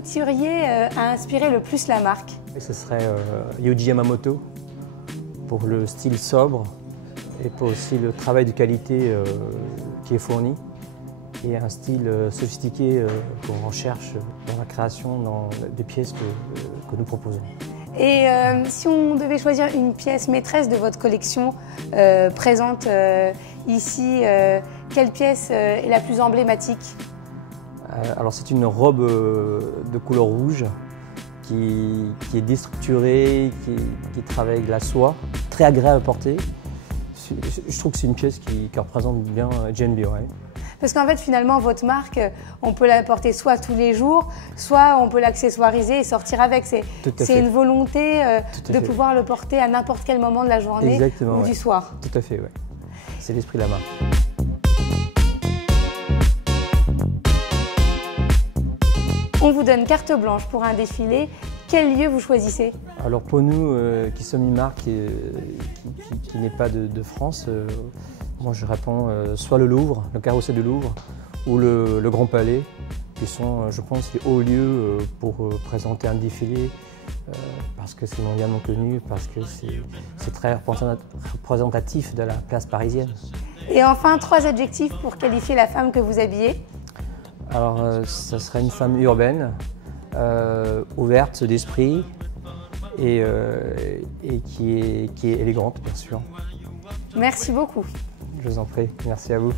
couturier a inspiré le plus la marque? Et ce serait Yohji Yamamoto pour le style sobre et pour aussi le travail de qualité qui est fourni et un style sophistiqué qu'on recherche dans la création des pièces que nous proposons. Et si on devait choisir une pièce maîtresse de votre collection présente ici, quelle pièce est la plus emblématique? Alors c'est une robe de couleur rouge qui est déstructurée, qui travaille avec la soie, très agréable à porter. Je trouve que c'est une pièce qui représente bien J&B. Ouais. Parce qu'en fait, finalement, votre marque, on peut la porter soit tous les jours, soit on peut l'accessoiriser et sortir avec. C'est une volonté de pouvoir le porter à n'importe quel moment de la journée ou du soir. Tout à fait, oui. C'est l'esprit de la marque. On vous donne carte blanche pour un défilé. Quel lieu vous choisissez? Alors pour nous, qui sommes une marque qui n'est pas de France, moi je réponds soit le Louvre, le Carrousel du Louvre, ou le Grand Palais, qui sont, je pense, les hauts lieux pour présenter un défilé, parce que c'est mondialement connu, parce que c'est très représentatif de la place parisienne. Et enfin, 3 adjectifs pour qualifier la femme que vous habillez. Alors, ça serait une femme urbaine, ouverte d'esprit et qui est élégante, bien sûr. Merci beaucoup. Je vous en prie, merci à vous.